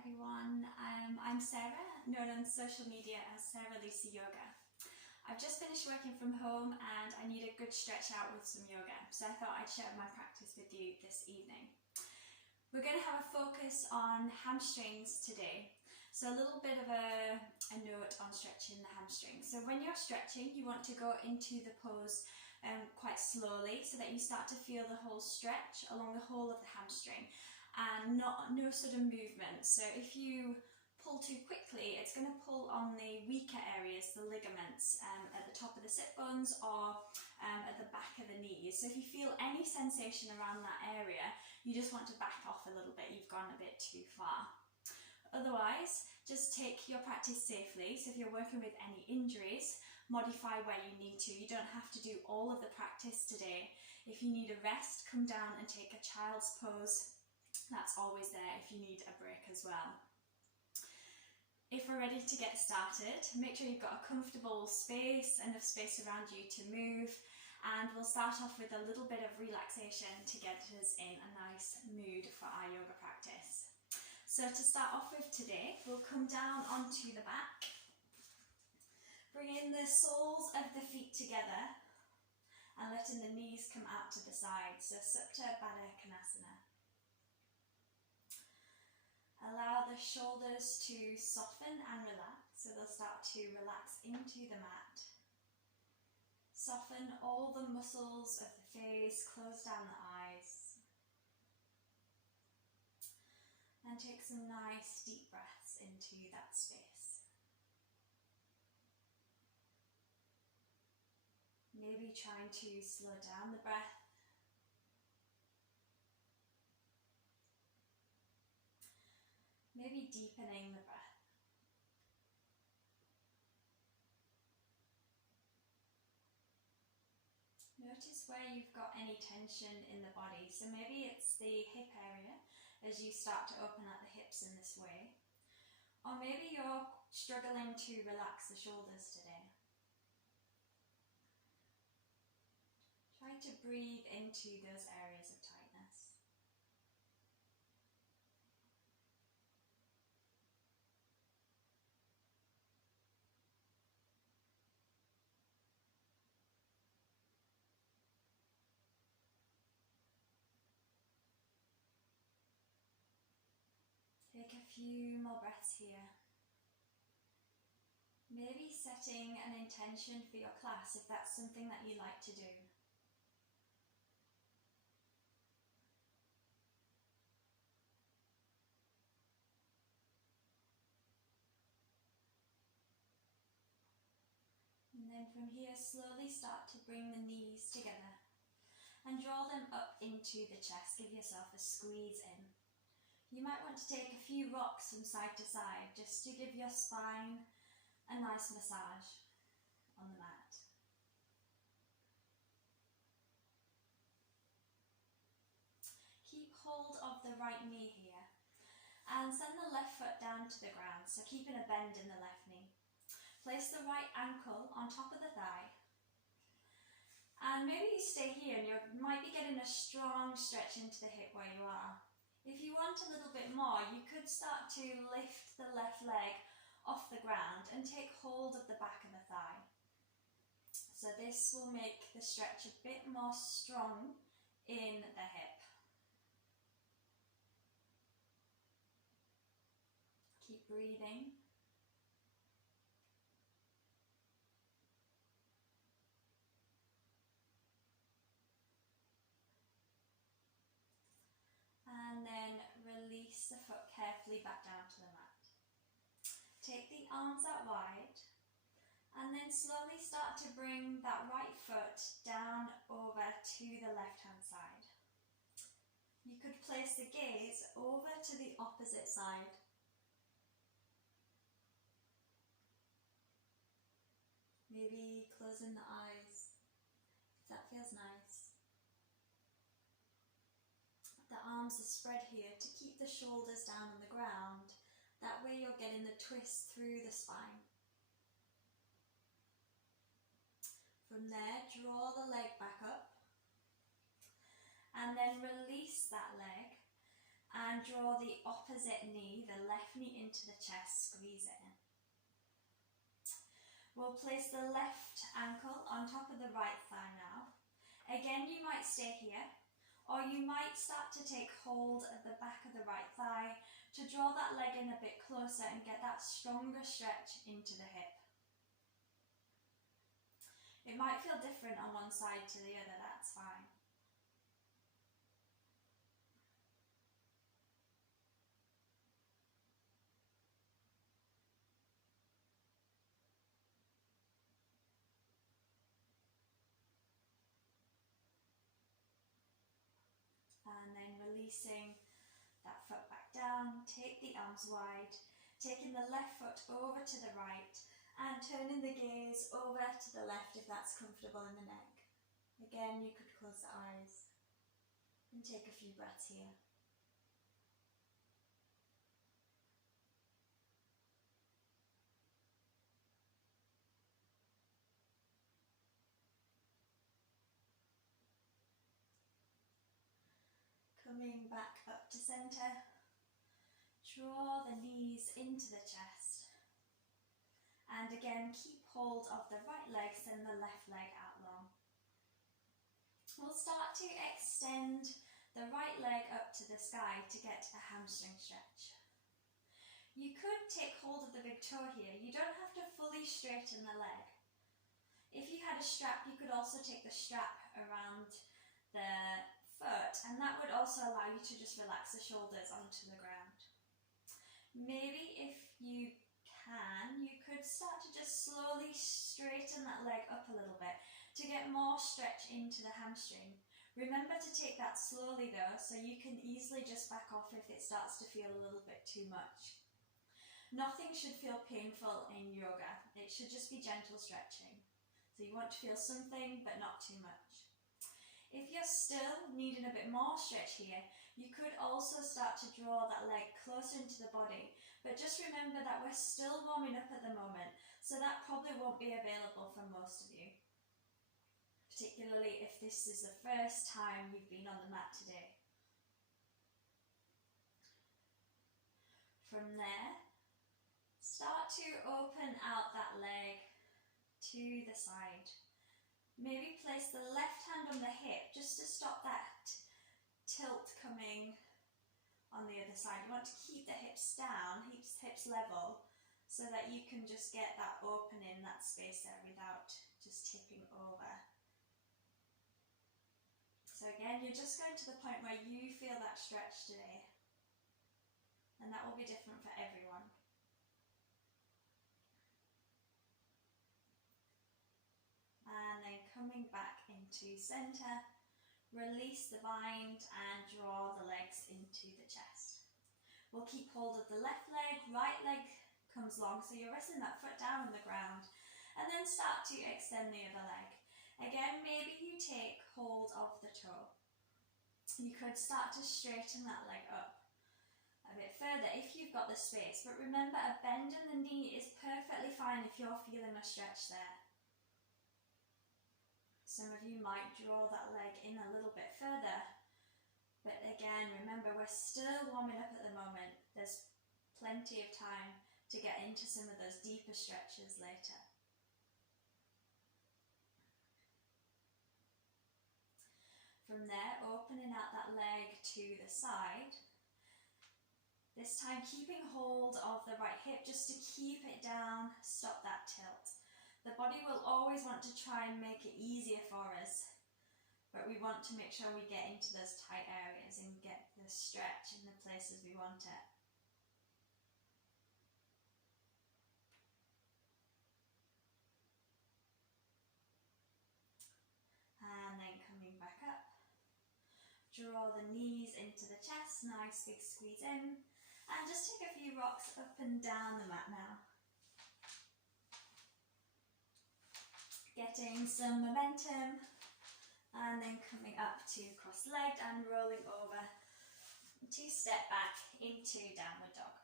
everyone. I'm Sarah, known on social media as Sarah Lucy Yoga. I've just finished working from home and I need a good stretch out with some yoga, so I thought I'd share my practice with you this evening. We're going to have a focus on hamstrings today. So a little bit of a note on stretching the hamstrings. So when you're stretching, you want to go into the pose quite slowly so that you start to feel the whole stretch along the whole of the hamstring and no sudden movement. So if you pull too quickly, it's going to pull on the weaker areas, the ligaments at the top of the sit bones or at the back of the knees. So if you feel any sensation around that area, you just want to back off a little bit. You've gone a bit too far. Otherwise, just take your practice safely. So if you're working with any injuries, modify where you need to. You don't have to do all of the practice today. If you need a rest, come down and take a child's pose. That's always there if you need a break as well. If we're ready to get started, make sure you've got a comfortable space, enough space around you to move, and we'll start off with a little bit of relaxation to get us in a nice mood for our yoga practice. So to start off with today, we'll come down onto the back, bringing the soles of the feet together and letting the knees come out to the side, so Supta Baddha Konasana. Allow the shoulders to soften and relax, so they'll start to relax into the mat. Soften all the muscles of the face, close down the eyes. And take some nice deep breaths into that space. Maybe trying to slow down the breath. Maybe deepening the breath. Notice where you've got any tension in the body. So maybe it's the hip area as you start to open up the hips in this way. Or maybe you're struggling to relax the shoulders today. Try to breathe into those areas of tightness. Take a few more breaths here. Maybe setting an intention for your class if that's something that you like to do. And then from here, slowly start to bring the knees together and draw them up into the chest. Give yourself a squeeze in. You might want to take a few rocks from side to side just to give your spine a nice massage on the mat. Keep hold of the right knee here and send the left foot down to the ground, so keeping a bend in the left knee. Place the right ankle on top of the thigh. And maybe you stay here and you might be getting a strong stretch into the hip where you are. If you want a little bit more, you could start to lift the left leg off the ground and take hold of the back of the thigh. So this will make the stretch a bit more strong in the hip. Keep breathing. And then release the foot carefully back down to the mat. Take the arms out wide and then slowly start to bring that right foot down over to the left hand side. You could place the gaze over to the opposite side. Maybe closing the eyes if that feels nice. The arms are spread here to keep the shoulders down on the ground. That way you're getting the twist through the spine. From there, draw the leg back up and then release that leg and draw the opposite knee, the left knee, into the chest, squeeze it in. We'll place the left ankle on top of the right thigh now. Again, you might stay here, or you might start to take hold of the back of the right thigh to draw that leg in a bit closer and get that stronger stretch into the hip. It might feel different on one side to the other, that's fine. And then releasing that foot back down, take the arms wide, taking the left foot over to the right and turning the gaze over to the left if that's comfortable in the neck. Again, you could close the eyes and take a few breaths here. Coming back up to center, draw the knees into the chest. And again, keep hold of the right leg, send the left leg out long. We'll start to extend the right leg up to the sky to get a hamstring stretch. You could take hold of the big toe here. You don't have to fully straighten the leg. If you had a strap, you could also take the strap around the foot, and that would also allow you to just relax the shoulders onto the ground. Maybe if you can, you could start to just slowly straighten that leg up a little bit to get more stretch into the hamstring. Remember to take that slowly though, so you can easily just back off if it starts to feel a little bit too much. Nothing should feel painful in yoga. It should just be gentle stretching. So you want to feel something, but not too much. If you're still needing a bit more stretch here, you could also start to draw that leg closer into the body. But just remember that we're still warming up at the moment, so that probably won't be available for most of you. Particularly if this is the first time you've been on the mat today. From there, start to open out that leg to the side. Maybe place the left hand on the hip just to stop that tilt coming on the other side. You want to keep the hips down, hips level, so that you can just get that opening, that space there without just tipping over. So again, you're just going to the point where you feel that stretch today. And that will be different for everyone. And then coming back into center, release the bind and draw the legs into the chest. We'll keep hold of the left leg, right leg comes long, so you're resting that foot down on the ground, and then start to extend the other leg. Again, maybe you take hold of the toe. You could start to straighten that leg up a bit further if you've got the space, but remember a bend in the knee is perfectly fine if you're feeling a stretch there. Some of you might draw that leg in a little bit further, but again, remember we're still warming up at the moment. There's plenty of time to get into some of those deeper stretches later. From there, opening out that leg to the side. This time keeping hold of the right hip just to keep it down, stop that tilt. The body will always want to try and make it easier for us, but we want to make sure we get into those tight areas and get the stretch in the places we want it. And then coming back up, draw the knees into the chest, nice big squeeze in, and just take a few rocks up and down the mat now. Getting some momentum, and then coming up to cross-legged and rolling over to step back into downward dog.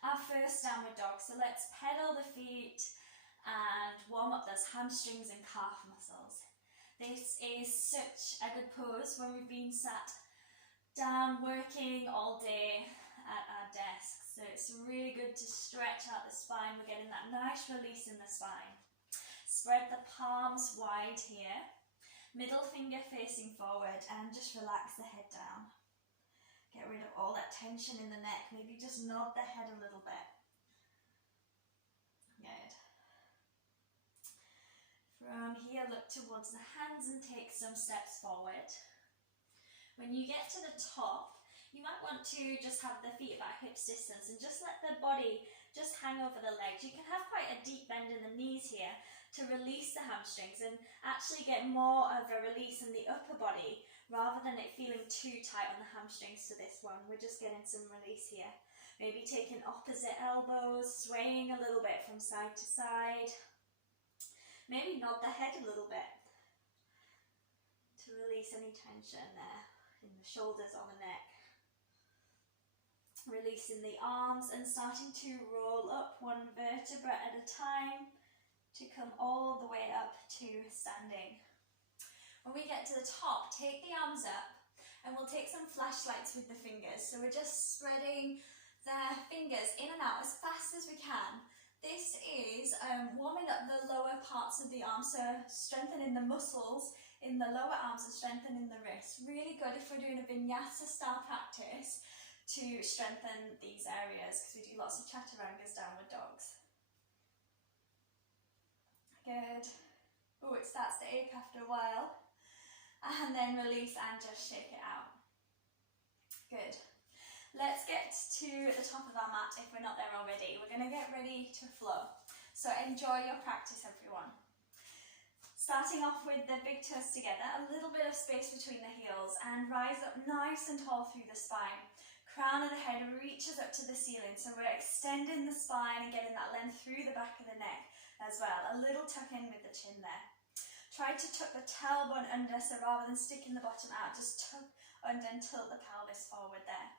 Our first downward dog, so let's pedal the feet and warm up those hamstrings and calf muscles. This is such a good pose when we've been sat down working all day at our desks. So it's really good to stretch out the spine. We're getting that nice release in the spine. Spread the palms wide here. Middle finger facing forward and just relax the head down. Get rid of all that tension in the neck. Maybe just nod the head a little bit. Good. From here, look towards the hands and take some steps forward. When you get to the top, you might want to just have the feet about hips distance and just let the body just hang over the legs. You can have quite a deep bend in the knees here to release the hamstrings and actually get more of a release in the upper body rather than it feeling too tight on the hamstrings to this one. We're just getting some release here. Maybe taking opposite elbows, swaying a little bit from side to side. Maybe nod the head a little bit to release any tension there in the shoulders or the neck. Releasing the arms and starting to roll up one vertebra at a time to come all the way up to standing. When we get to the top, take the arms up and we'll take some flashlights with the fingers. So we're just spreading the fingers in and out as fast as we can. This is warming up the lower parts of the arms, so strengthening the muscles in the lower arms and strengthening the wrists. Really good if we're doing a vinyasa style practice to strengthen these areas because we do lots of chaturangas, downward dogs. Good. Oh, it starts to ache after a while. And then release and just shake it out. Good. Let's get to the top of our mat if we're not there already. We're going to get ready to flow. So enjoy your practice, everyone. Starting off with the big toes together, a little bit of space between the heels, and rise up nice and tall through the spine. Crown of the head reaches up to the ceiling, so we're extending the spine and getting that length through the back of the neck as well. A little tuck in with the chin there. Try to tuck the tailbone under, so rather than sticking the bottom out, just tuck under and tilt the pelvis forward there.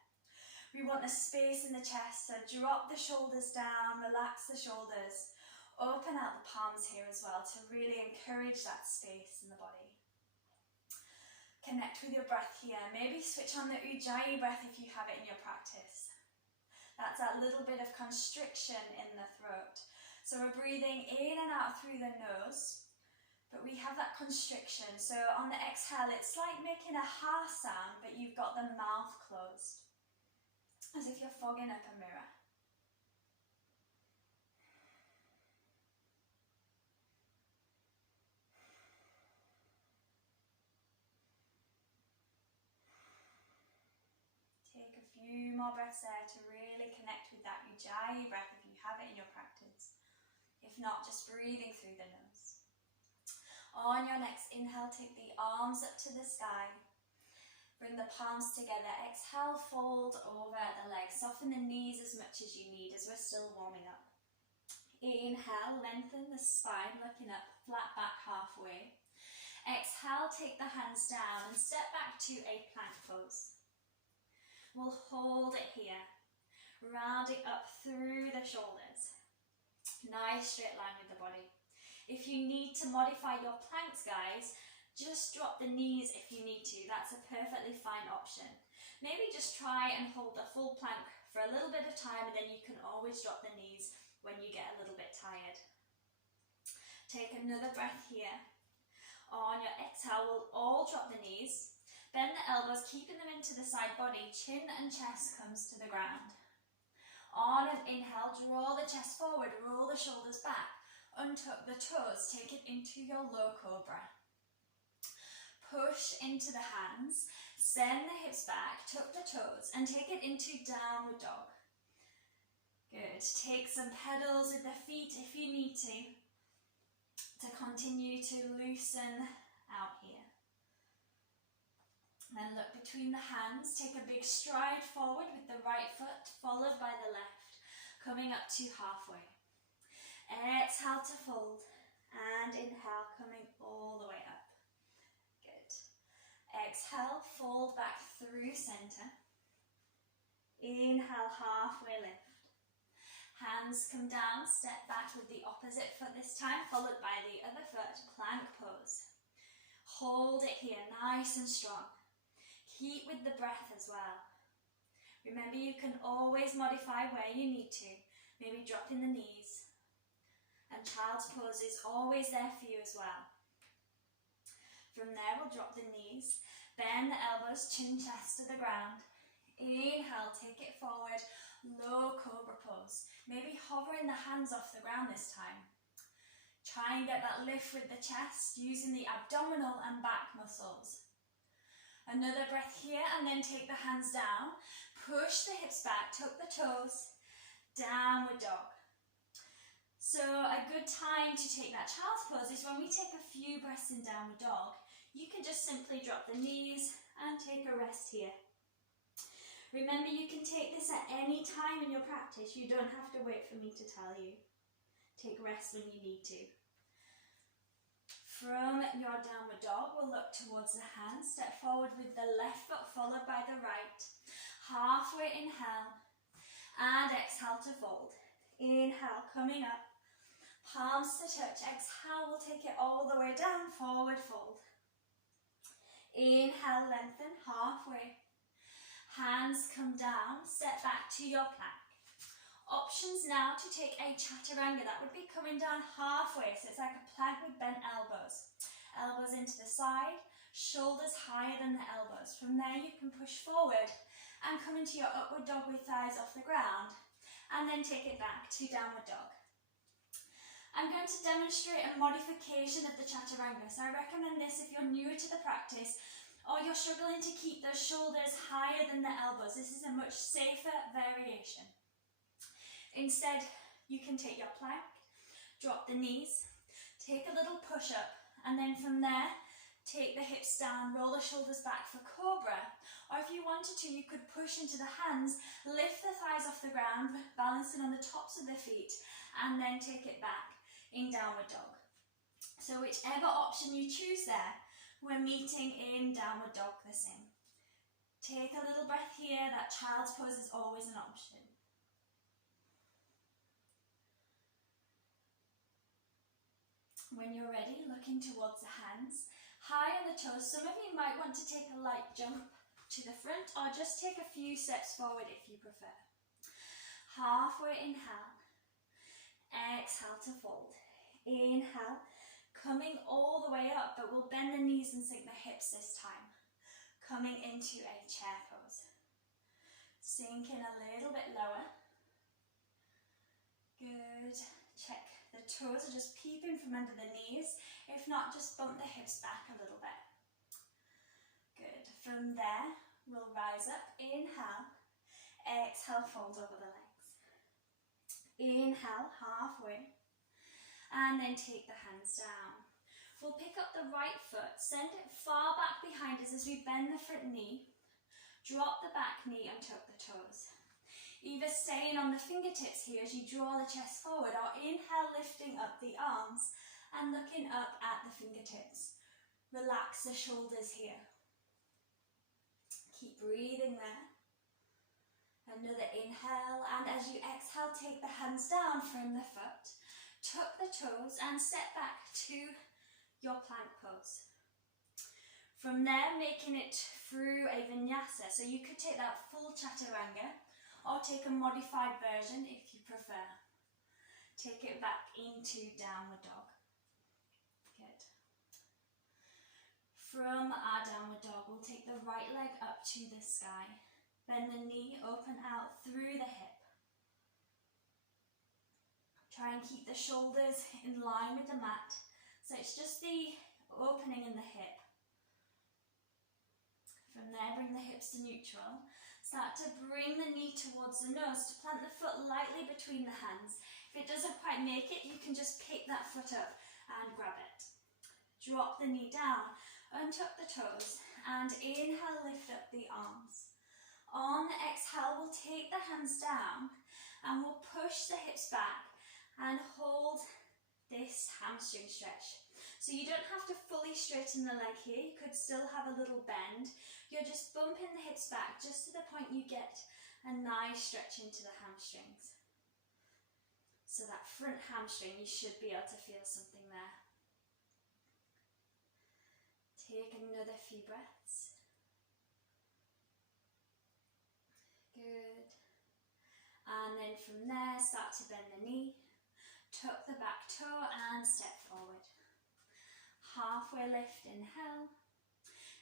We want the space in the chest, so drop the shoulders down, relax the shoulders. Open out the palms here as well to really encourage that space in the body. Connect with your breath here. Maybe switch on the Ujjayi breath if you have it in your practice. That's that little bit of constriction in the throat. So we're breathing in and out through the nose, but we have that constriction. So on the exhale, it's like making a ha sound, but you've got the mouth closed, as if you're fogging up a mirror. Take a few more breaths there to really connect with that Ujjayi breath if you have it in your practice. If not, just breathing through the nose. On your next inhale, take the arms up to the sky. Bring the palms together. Exhale, fold over the legs. Soften the knees as much as you need as we're still warming up. Inhale, lengthen the spine, looking up, flat back halfway. Exhale, take the hands down and step back to a plank pose. We'll hold it here, rounding up through the shoulders. Nice straight line with the body. If you need to modify your planks, guys, just drop the knees if you need to. That's a perfectly fine option. Maybe just try and hold the full plank for a little bit of time, and then you can always drop the knees when you get a little bit tired. Take another breath here. On your exhale, we'll all drop the knees. Bend the elbows, keeping them into the side body. Chin and chest comes to the ground. On an inhale, draw the chest forward, roll the shoulders back. Untuck the toes, take it into your low cobra. Push into the hands, send the hips back, tuck the toes, and take it into downward dog. Good. Take some pedals with the feet if you need to continue to loosen out here. Then look between the hands, take a big stride forward with the right foot, followed by the left, coming up to halfway. Exhale to fold, and inhale, coming all the way up. Good. Exhale, fold back through center. Inhale, halfway lift. Hands come down, step back with the opposite foot this time, followed by the other foot, plank pose. Hold it here, nice and strong. Keep with the breath as well. Remember, you can always modify where you need to, maybe dropping the knees. And child's pose is always there for you as well. From there, we'll drop the knees, bend the elbows, chin, chest to the ground. Inhale, take it forward, low cobra pose. Maybe hovering the hands off the ground this time. Try and get that lift with the chest using the abdominal and back muscles. Another breath here, and then take the hands down. Push the hips back, tuck the toes, downward dog. So a good time to take that child's pose is when we take a few breaths in downward dog. You can just simply drop the knees and take a rest here. Remember, you can take this at any time in your practice. You don't have to wait for me to tell you. Take rest when you need to. From your downward dog, we'll look towards the hands. Step forward with the left foot followed by the right. Halfway inhale and exhale to fold. Inhale, coming up. Palms to touch. Exhale, we'll take it all the way down. Forward fold. Inhale, lengthen halfway. Hands come down. Step back to your plank. Options now to take a chaturanga. That would be coming down halfway. So it's like a plank with bent elbows. Elbows into the side. Shoulders higher than the elbows. From there you can push forward and come into your upward dog with thighs off the ground, and then take it back to downward dog. I'm going to demonstrate a modification of the chaturanga, so I recommend this if you're newer to the practice or you're struggling to keep those shoulders higher than the elbows. This is a much safer variation. Instead, you can take your plank, drop the knees, take a little push up, and then from there, take the hips down, roll the shoulders back for cobra. Or if you wanted to, you could push into the hands, lift the thighs off the ground, balancing on the tops of the feet, and then take it back in downward dog. So whichever option you choose there, we're meeting in downward dog the same. Take a little breath here. That child's pose is always an option. When you're ready, looking towards the hands, high on the toes. Some of you might want to take a light jump to the front or just take a few steps forward if you prefer. Halfway inhale, exhale to fold. Inhale, coming all the way up, but we'll bend the knees and sink the hips this time. Coming into a chair pose. Sink in a little bit lower. Good. Check the toes are just peeping from under the knees. If not, just bump the hips back a little bit. Good. From there, we'll rise up. Inhale. Exhale, fold over the legs. Inhale, halfway. And then take the hands down. We'll pick up the right foot, send it far back behind us as we bend the front knee. Drop the back knee and tuck the toes. Either staying on the fingertips here as you draw the chest forward, or inhale, lifting up the arms and looking up at the fingertips. Relax the shoulders here. Keep breathing there. Another inhale, and as you exhale, take the hands down from the foot. Tuck the toes and step back to your plank pose. From there, making it through a vinyasa. So you could take that full chaturanga or take a modified version if you prefer. Take it back into downward dog. Good. From our downward dog, we'll take the right leg up to the sky. Bend the knee, open out through the hip. Try and keep the shoulders in line with the mat. So it's just the opening in the hip. From there, bring the hips to neutral. Start to bring the knee towards the nose to plant the foot lightly between the hands. If it doesn't quite make it, you can just pick that foot up and grab it. Drop the knee down, untuck the toes, and inhale, lift up the arms. On the exhale, we'll take the hands down and we'll push the hips back and hold this hamstring stretch. So you don't have to fully straighten the leg here, you could still have a little bend. You're just bumping the hips back just to the point you get a nice stretch into the hamstrings. So that front hamstring, you should be able to feel something there. Take another few breaths. Good. And then from there, start to bend the knee, tuck the back toe and step forward. Halfway lift, inhale.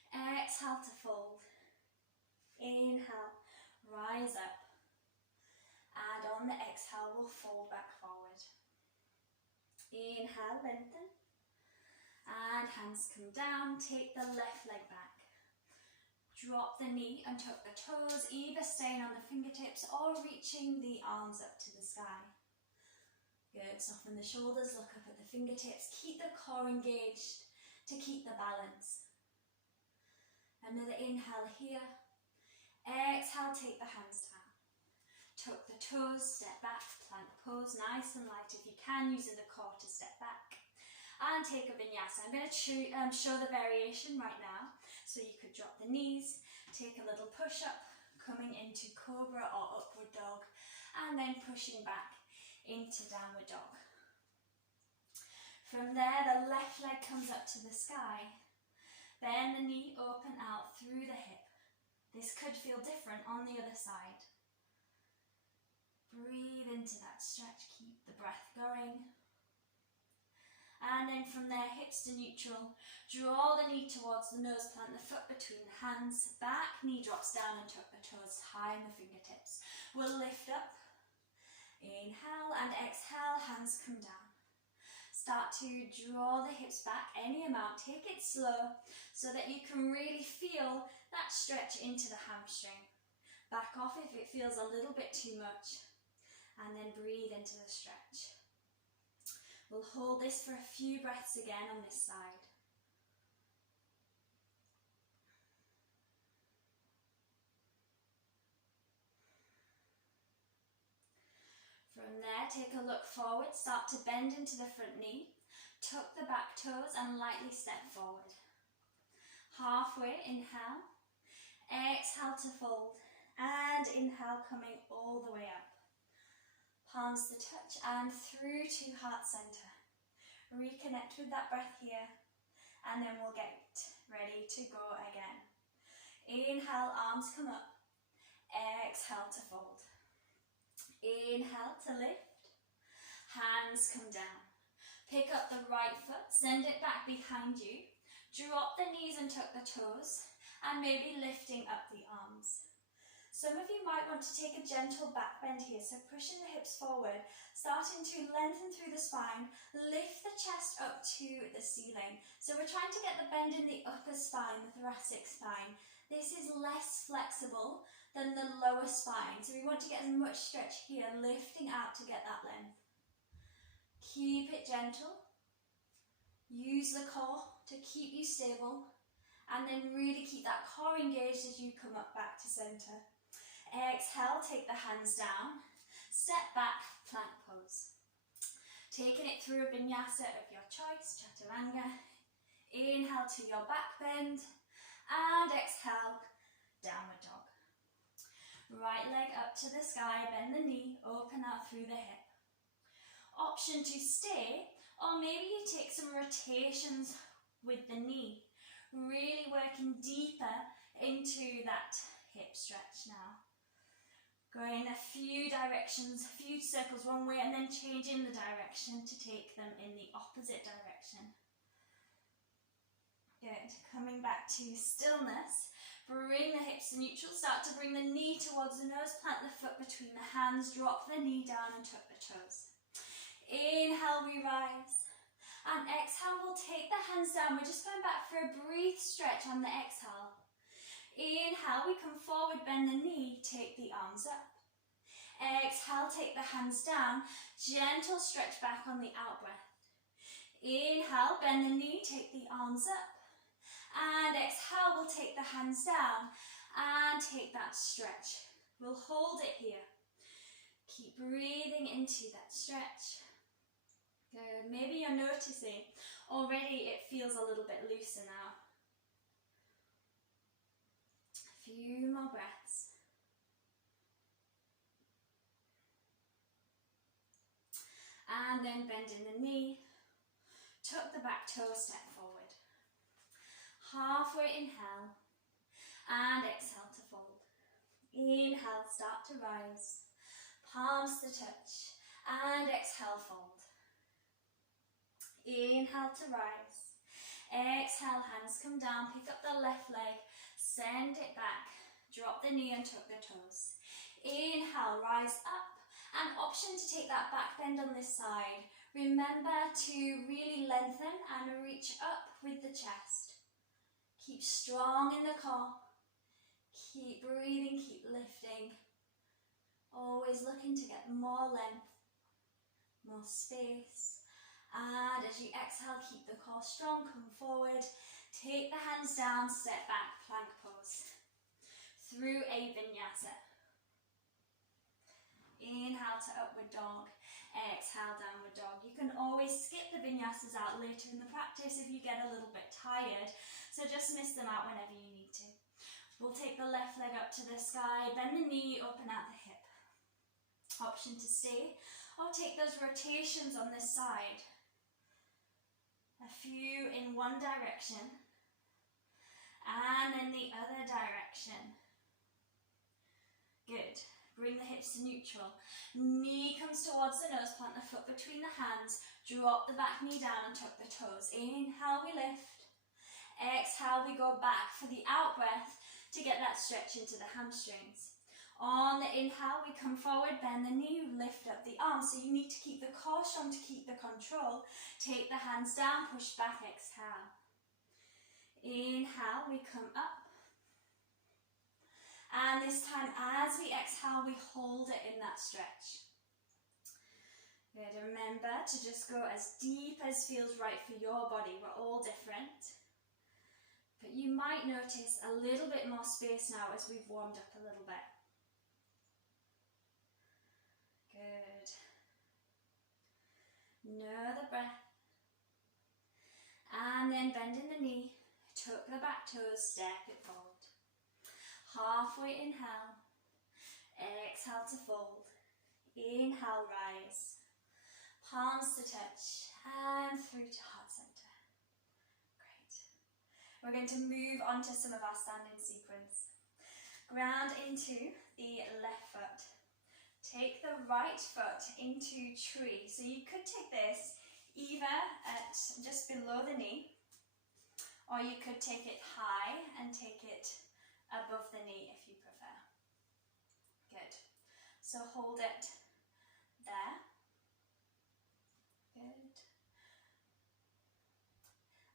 Exhale to fold. Inhale, rise up. And on the exhale, we'll fold back forward. Inhale, lengthen. And hands come down, take the left leg back. Drop the knee and tuck the toes, either staying on the fingertips or reaching the arms up to the sky. Good, soften the shoulders, look up at the fingertips, keep the core engaged to keep the balance. Another inhale here. Exhale, take the hands down. Tuck the toes, step back, plank pose, nice and light if you can, using the core to step back. And take a vinyasa. I'm going to show the variation right now. So you could drop the knees, take a little push up, coming into cobra or upward dog, and then pushing back into downward dog. From there, the left leg comes up to the sky. Bend the knee, open out through the hip. This could feel different on the other side. Breathe into that stretch, keep the breath going. And then from there, hips to neutral. Draw the knee towards the nose, plant the foot between the hands. Back knee drops down and tuck the toes high in the fingertips. We'll lift up. Inhale and exhale, hands come down. Start to draw the hips back any amount. Take it slow so that you can really feel that stretch into the hamstring. Back off if it feels a little bit too much. And then breathe into the stretch. We'll hold this for a few breaths again on this side. From there, take a look forward, start to bend into the front knee, tuck the back toes and lightly step forward. Halfway, inhale, exhale to fold, and inhale coming all the way up. Palms to touch and through to heart center. Reconnect with that breath here and then we'll get ready to go again. Inhale, arms come up. Exhale to fold. Inhale to lift. Hands come down. Pick up the right foot, send it back behind you. Drop the knees and tuck the toes and maybe lifting up the arms. Some of you might want to take a gentle back bend here, so pushing the hips forward, starting to lengthen through the spine, lift the chest up to the ceiling. So we're trying to get the bend in the upper spine, the thoracic spine. This is less flexible than the lower spine, so we want to get as much stretch here, lifting out to get that length. Keep it gentle. Use the core to keep you stable, and then really keep that core engaged as you come up back to center. Exhale, take the hands down, step back, plank pose. Taking it through a vinyasa of your choice, chaturanga. Inhale to your back bend, and exhale, downward dog. Right leg up to the sky, bend the knee, open out through the hip. Option to stay, or maybe you take some rotations with the knee, really working deeper into that hip stretch now. Going a few directions, a few circles one way, and then changing the direction to take them in the opposite direction. Good. Coming back to stillness. Bring the hips to neutral. Start to bring the knee towards the nose. Plant the foot between the hands. Drop the knee down and tuck the toes. Inhale, we rise. And exhale, we'll take the hands down. We're just going back for a brief stretch on the exhale. Inhale, we come forward, bend the knee, take the arms up. Exhale, take the hands down. Gentle stretch back on the out breath. Inhale, bend the knee, take the arms up. And exhale, we'll take the hands down and take that stretch. We'll hold it here. Keep breathing into that stretch. Good. Maybe you're noticing already it feels a little bit looser now. A few more breaths. And then bending the knee, tuck the back toe, step forward. Halfway inhale and exhale to fold. Inhale, start to rise. Palms to touch. And exhale, fold. Inhale to rise. Exhale, hands come down. Pick up the left leg. Send it back. Drop the knee and tuck the toes. Inhale, rise up. And option to take that back bend on this side. Remember to really lengthen and reach up with the chest. Keep strong in the core. Keep breathing, keep lifting. Always looking to get more length, more space. And as you exhale, keep the core strong, come forward. Take the hands down, step back, plank pose. Through a vinyasa. Inhale to upward dog. Exhale, downward dog. You can always skip the vinyasas out later in the practice if you get a little bit tired. So just miss them out whenever you need to. We'll take the left leg up to the sky, bend the knee, open out the hip. Option to stay or take those rotations on this side. A few in one direction and then the other direction. Good. Bring the hips to neutral. Knee comes towards the nose, plant the foot between the hands, drop the back knee down and tuck the toes. Inhale, we lift. Exhale, we go back for the out breath to get that stretch into the hamstrings. On the inhale, we come forward, bend the knee, lift up the arms. So you need to keep the core strong to keep the control. Take the hands down, push back, exhale. Inhale, we come up. And this time, as we exhale, we hold it in that stretch. Good. Remember to just go as deep as feels right for your body. We're all different. But you might notice a little bit more space now as we've warmed up a little bit. Good. Another breath. And then bending the knee, tuck the back toes, step it forward. Halfway inhale. Exhale to fold. Inhale, rise. Palms to touch and through to heart center. We're going to move on to some of our standing sequence. Ground into the left foot. Take the right foot into tree. So you could take this either at just below the knee, or you could take it high and take it above the knee if you prefer. Good. So hold it there. Good.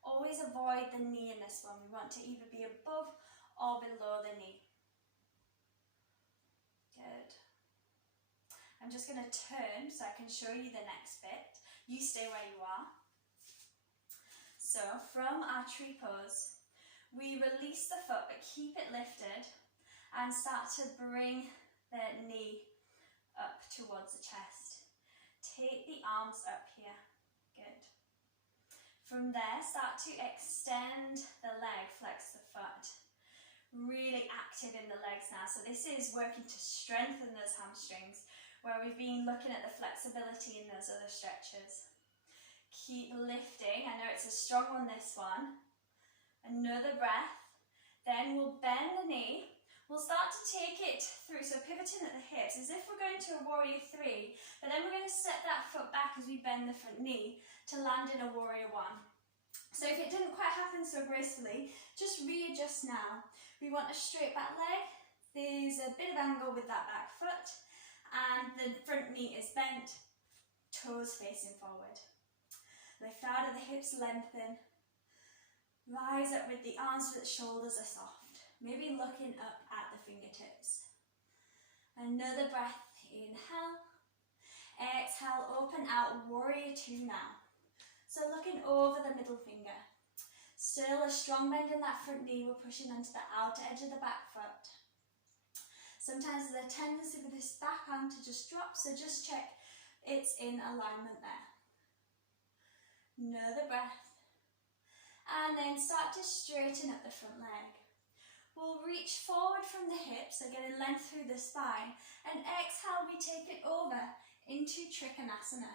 Always avoid the knee in this one. We want to either be above or below the knee. Good. I'm just going to turn so I can show you the next bit. You stay where you are. So from our tree pose, we release the foot but keep it lifted and start to bring the knee up towards the chest. Take the arms up here. Good. From there, start to extend the leg, flex the foot. Really active in the legs now. So this is working to strengthen those hamstrings, where we've been looking at the flexibility in those other stretches. Keep lifting. I know it's a strong one, this one. Another breath. Then we'll bend the knee. We'll start to take it through, so pivoting at the hips, as if we're going to a warrior three, but then we're going to step that foot back as we bend the front knee to land in a warrior one. So if it didn't quite happen so gracefully, just readjust now. We want a straight back leg. There's a bit of angle with that back foot, and the front knee is bent, toes facing forward. Lift out of the hips, lengthen. Rise up with the arms so that the shoulders are soft. Maybe looking up at the fingertips. Another breath, inhale. Exhale, open out, warrior two now. So looking over the middle finger. Still a strong bend in that front knee, we're pushing onto the outer edge of the back foot. Sometimes there's a tendency with this back arm to just drop, so just check it's in alignment there. Another breath. And then start to straighten up the front leg. We'll reach forward from the hips, so getting length through the spine, and exhale, we take it over into Trikonasana.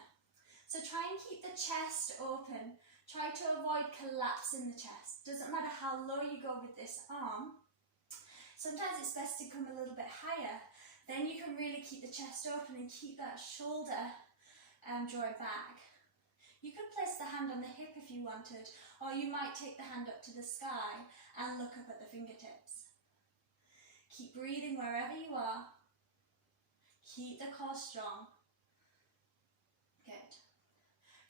So try and keep the chest open. Try to avoid collapsing the chest. Doesn't matter how low you go with this arm. Sometimes it's best to come a little bit higher. Then you can really keep the chest open and keep that shoulder drawn back. You could place the hand on the hip if you wanted, or you might take the hand up to the sky and look up at the fingertips. Keep breathing wherever you are. Keep the core strong. Good.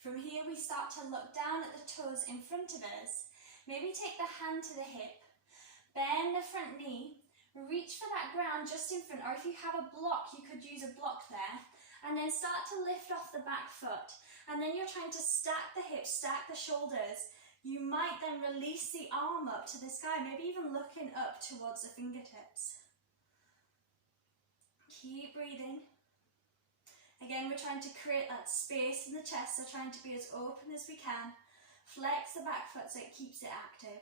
From here we start to look down at the toes in front of us. Maybe take the hand to the hip, bend the front knee, reach for that ground just in front, or if you have a block, you could use a block there, and then start to lift off the back foot. And then you're trying to stack the hips, stack the shoulders. You might then release the arm up to the sky, maybe even looking up towards the fingertips. Keep breathing. Again, we're trying to create that space in the chest, so trying to be as open as we can. Flex the back foot so it keeps it active.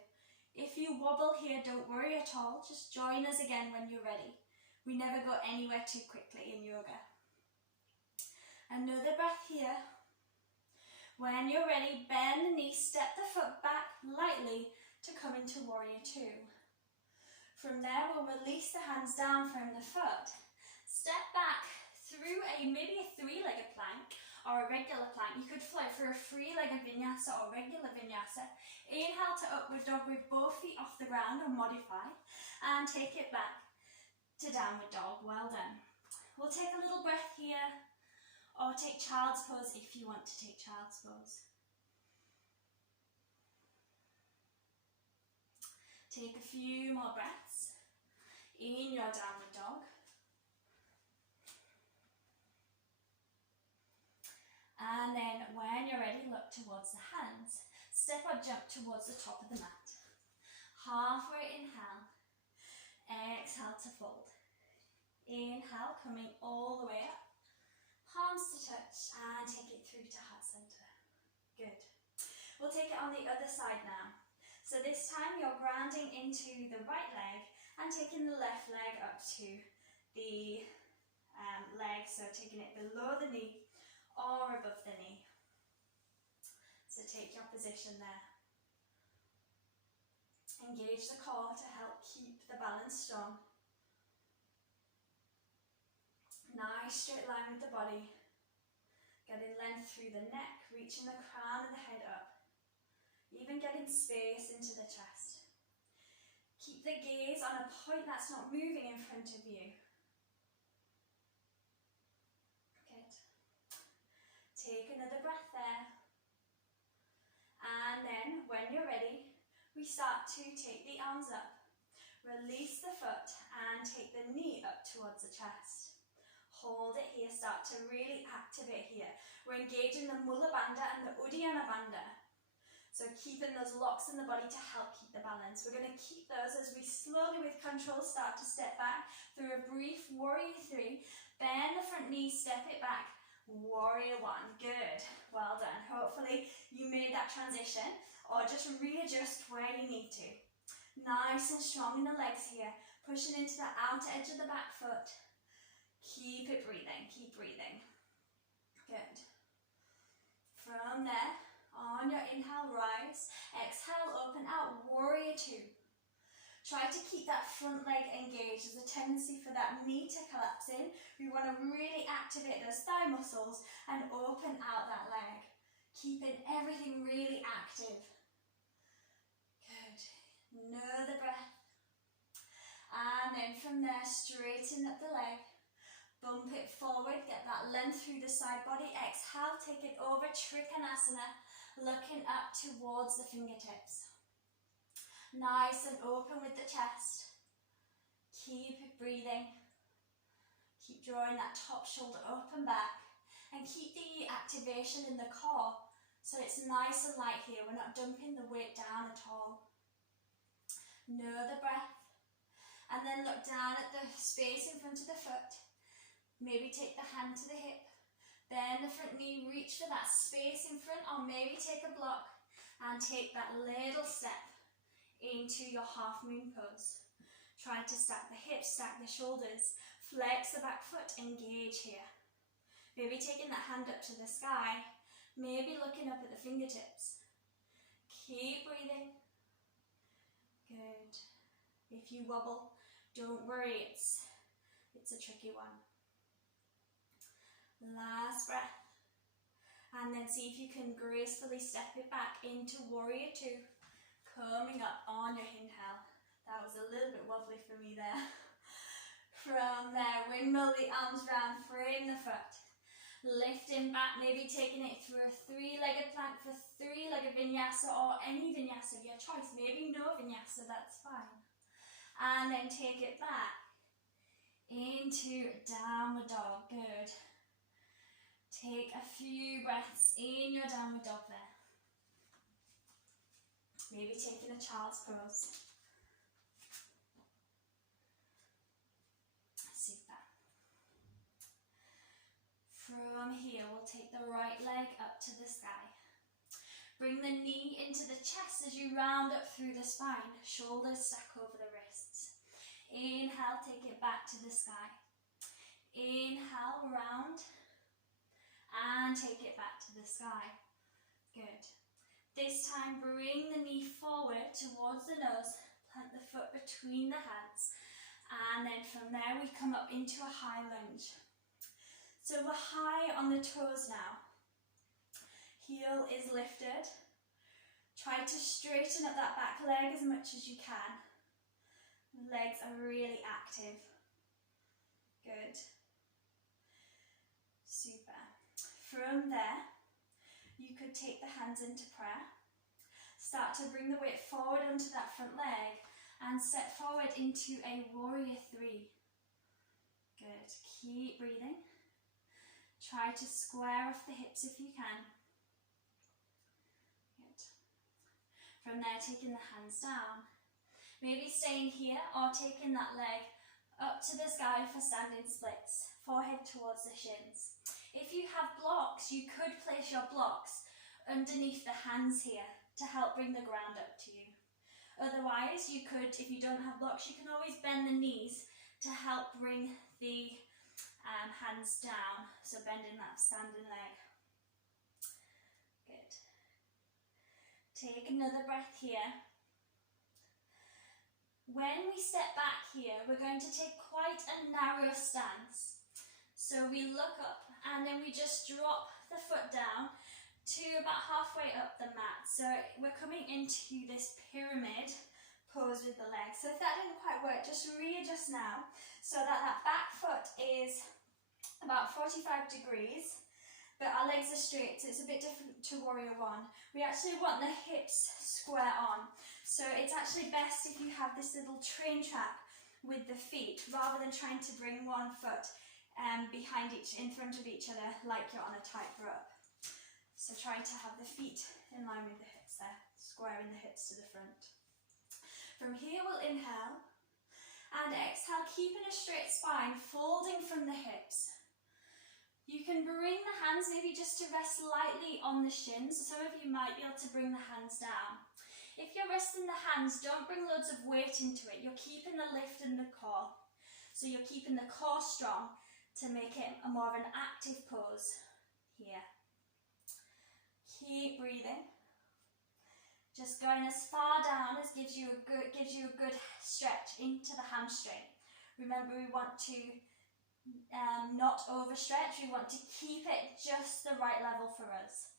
If you wobble here, don't worry at all. Just join us again when you're ready. We never go anywhere too quickly in yoga. Another breath here. When you're ready, bend the knee, step the foot back lightly to come into warrior two. From there, we'll release the hands down from the foot. Step back through maybe a three-legged plank or a regular plank. You could float for a three-legged vinyasa or regular vinyasa. Inhale to upward dog with both feet off the ground or modify, and take it back to downward dog. Well done. We'll take a little breath here, or take child's pose if you want to take child's pose. Take a few more breaths in your downward dog. And then when you're ready, look towards the hands. Step or jump towards the top of the mat. Halfway inhale. Exhale to fold. Inhale, coming all the way up. Palms to touch, and take it through to heart center. Good. We'll take it on the other side now. So this time you're grounding into the right leg and taking the left leg up to the leg, so taking it below the knee or above the knee. So take your position there. Engage the core to help keep the balance strong. Nice straight line with the body. Getting length through the neck, reaching the crown of the head up. Even getting space into the chest. Keep the gaze on a point that's not moving in front of you. Good. Take another breath there. And then, when you're ready, we start to take the arms up. Release the foot and take the knee up towards the chest. Hold it here, start to really activate here. We're engaging the Mula Bandha and the Uddiyana Bandha. So keeping those locks in the body to help keep the balance. We're going to keep those as we slowly, with control, start to step back through a brief warrior three. Bend the front knee, step it back. Warrior one. Good. Well done. Hopefully you made that transition, or just readjust where you need to. Nice and strong in the legs here. Pushing into the outer edge of the back foot. Keep it breathing, keep breathing. Good. From there, on your inhale, rise. Exhale, open out, warrior two. Try to keep that front leg engaged. There's a tendency for that knee to collapse in. We want to really activate those thigh muscles and open out that leg. Keeping everything really active. Good. Another breath. And then from there, straighten up the leg. Bump it forward, get that length through the side body. Exhale, take it over, Trikonasana, looking up towards the fingertips. Nice and open with the chest. Keep it breathing. Keep drawing that top shoulder up and back. And keep the activation in the core so it's nice and light here. We're not dumping the weight down at all. Another breath. And then look down at the space in front of the foot. Maybe take the hand to the hip, bend the front knee, reach for that space in front, or maybe take a block and take that little step into your half moon pose. Try to stack the hips, stack the shoulders, flex the back foot, engage here. Maybe taking that hand up to the sky, maybe looking up at the fingertips. Keep breathing. Good. If you wobble, Don't worry, it's a tricky one. Last breath. And then see if you can gracefully step it back into warrior two. Coming up on your inhale. That was a little bit wobbly for me there. From there, windmill the arms round, frame the foot. Lifting back, maybe taking it through a three-legged plank for three-legged vinyasa or any vinyasa, your choice. Maybe no vinyasa, that's fine. And then take it back into downward dog. Good. Take a few breaths in your downward dog there. Maybe taking a child's pose. Super. From here, we'll take the right leg up to the sky. Bring the knee into the chest as you round up through the spine. Shoulders stack over the wrists. Inhale, take it back to the sky. Inhale, round. And take it back to the sky. Good. This time, bring the knee forward towards the nose, plant the foot between the hands, and then from there we come up into a high lunge. So we're high on the toes now. Heel is lifted. Try to straighten up that back leg as much as you can. Legs are really active. Good. Super. From there, you could take the hands into prayer. Start to bring the weight forward onto that front leg and step forward into a warrior three. Good. Keep breathing. Try to square off the hips if you can. Good. From there, taking the hands down. Maybe staying here or taking that leg up to the sky for standing splits. Forehead towards the shins. If you have blocks, you could place your blocks underneath the hands here to help bring the ground up to you. Otherwise, you could, if you don't have blocks, you can always bend the knees to help bring the hands down. So bending that standing leg. Good. Take another breath here. When we step back here, we're going to take quite a narrow stance. So we look up and then we just drop the foot down to about halfway up the mat. So we're coming into this pyramid pose with the legs. So if that didn't quite work, just readjust now so that that back foot is about 45 degrees, but our legs are straight, so it's a bit different to warrior one. We actually want the hips square on. So it's actually best if you have this little train track with the feet rather than trying to bring one foot in front of each other like you're on a tightrope. So try to have the feet in line with the hips there, squaring the hips to the front. From here we'll inhale and exhale, keeping a straight spine, folding from the hips. You can bring the hands maybe just to rest lightly on the shins. Some of you might be able to bring the hands down. If you're resting the hands, don't bring loads of weight into it. You're keeping the lift in the core. So you're keeping the core strong to make it a more of an active pose here. Keep breathing. Just going as far down as gives you a good stretch into the hamstring. Remember, we want to not overstretch. We want to keep it just the right level for us.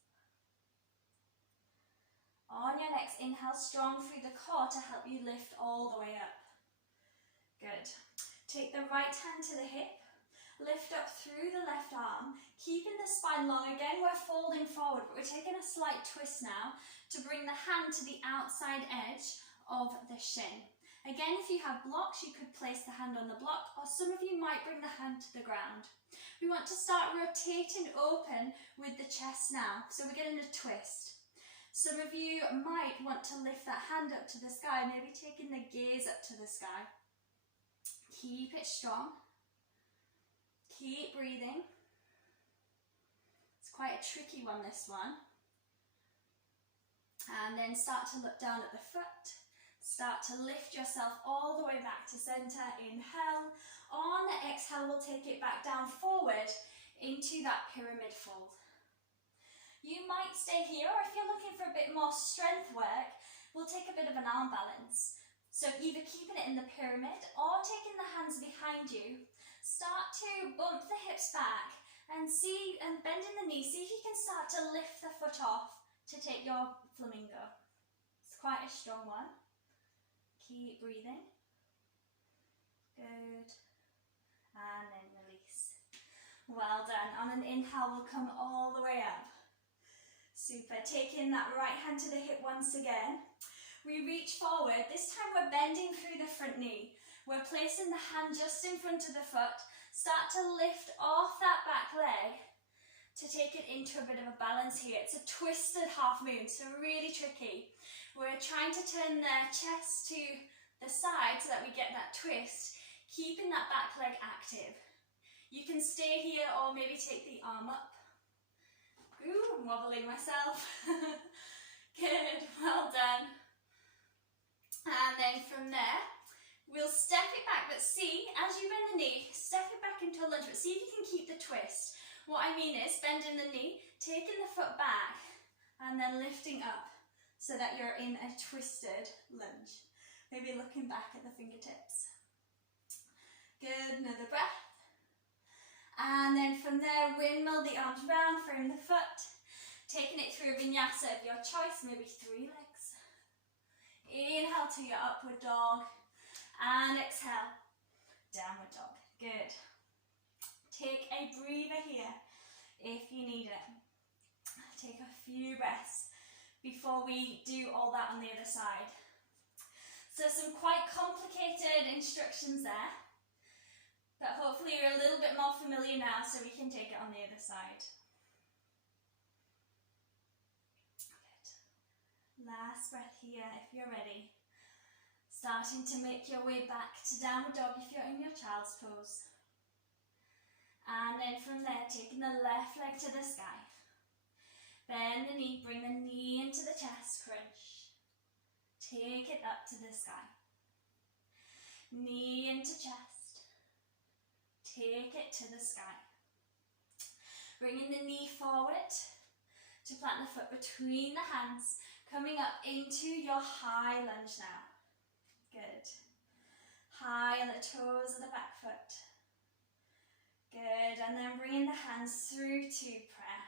On your next inhale, strong through the core to help you lift all the way up. Good. Take the right hand to the hip. Lift up through the left arm, keeping the spine long. Again, we're folding forward, but we're taking a slight twist now to bring the hand to the outside edge of the shin. Again, if you have blocks, you could place the hand on the block, or some of you might bring the hand to the ground. We want to start rotating open with the chest now, so we're getting a twist. Some of you might want to lift that hand up to the sky, maybe taking the gaze up to the sky. Keep it strong. Keep breathing. It's quite a tricky one, this one. And then start to look down at the foot. Start to lift yourself all the way back to center. Inhale. On the exhale, we'll take it back down forward into that pyramid fold. You might stay here, or if you're looking for a bit more strength work, we'll take a bit of an arm balance. So either keeping it in the pyramid or taking the hands behind you, start to bump the hips back and bending the knee, see if you can start to lift the foot off to take your flamingo. It's quite a strong one. Keep breathing. Good. And then release. Well done. On an inhale, we'll come all the way up. Super. Taking that right hand to the hip once again. We reach forward. This time we're bending through the front knee. We're placing the hand just in front of the foot. Start to lift off that back leg to take it into a bit of a balance here. It's a twisted half moon, so really tricky. We're trying to turn the chest to the side so that we get that twist, keeping that back leg active. You can stay here or maybe take the arm up. Ooh, I'm wobbling myself. Good, well done. And then from there, we'll step it back, but see, as you bend the knee, step it back into a lunge, but see if you can keep the twist. What I mean is bending the knee, taking the foot back, and then lifting up so that you're in a twisted lunge. Maybe looking back at the fingertips. Good, another breath. And then from there, windmill the arms round, frame the foot, taking it through a vinyasa of your choice, maybe 3 legs. Inhale to your upward dog, and exhale, downward dog. Good. Take a breather here if you need it. Take a few breaths before we do all that on the other side. So some quite complicated instructions there, but hopefully you're a little bit more familiar now so we can take it on the other side. Good. Last breath here if you're ready. Starting to make your way back to downward dog if you're in your child's pose. And then from there, taking the left leg to the sky. Bend the knee, bring the knee into the chest, crunch. Take it up to the sky. Knee into chest. Take it to the sky. Bringing the knee forward to plant the foot between the hands, coming up into your high lunge now. Good. High on the toes of the back foot. Good, and then bringing the hands through to prayer.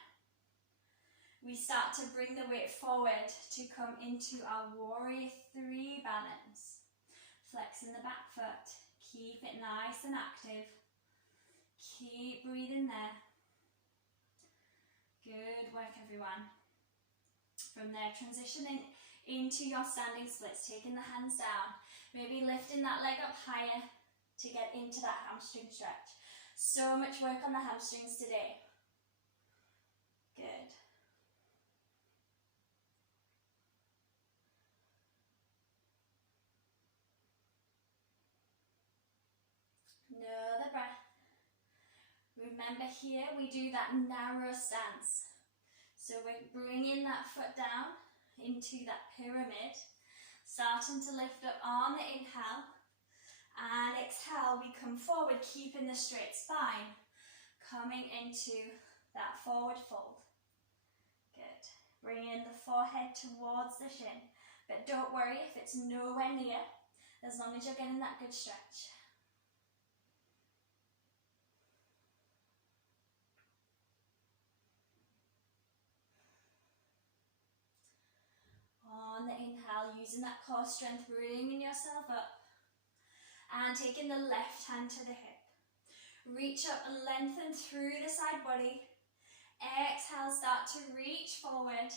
We start to bring the weight forward to come into our warrior 3 balance. Flexing the back foot. Keep it nice and active. Keep breathing there. Good work, everyone. From there, transitioning into your standing splits, taking the hands down, maybe lifting that leg up higher to get into that hamstring stretch. So much work on the hamstrings today. Good. Another breath. Remember here we do that narrow stance. So we're bringing that foot down into that pyramid, starting to lift up on the inhale, and exhale we come forward, keeping the straight spine, coming into that forward fold. Good. Bringing the forehead towards the shin, but don't worry if it's nowhere near, as long as you're getting that good stretch. On the inhale, using that core strength, bringing yourself up and taking the left hand to the hip. Reach up and lengthen through the side body. Exhale, start to reach forward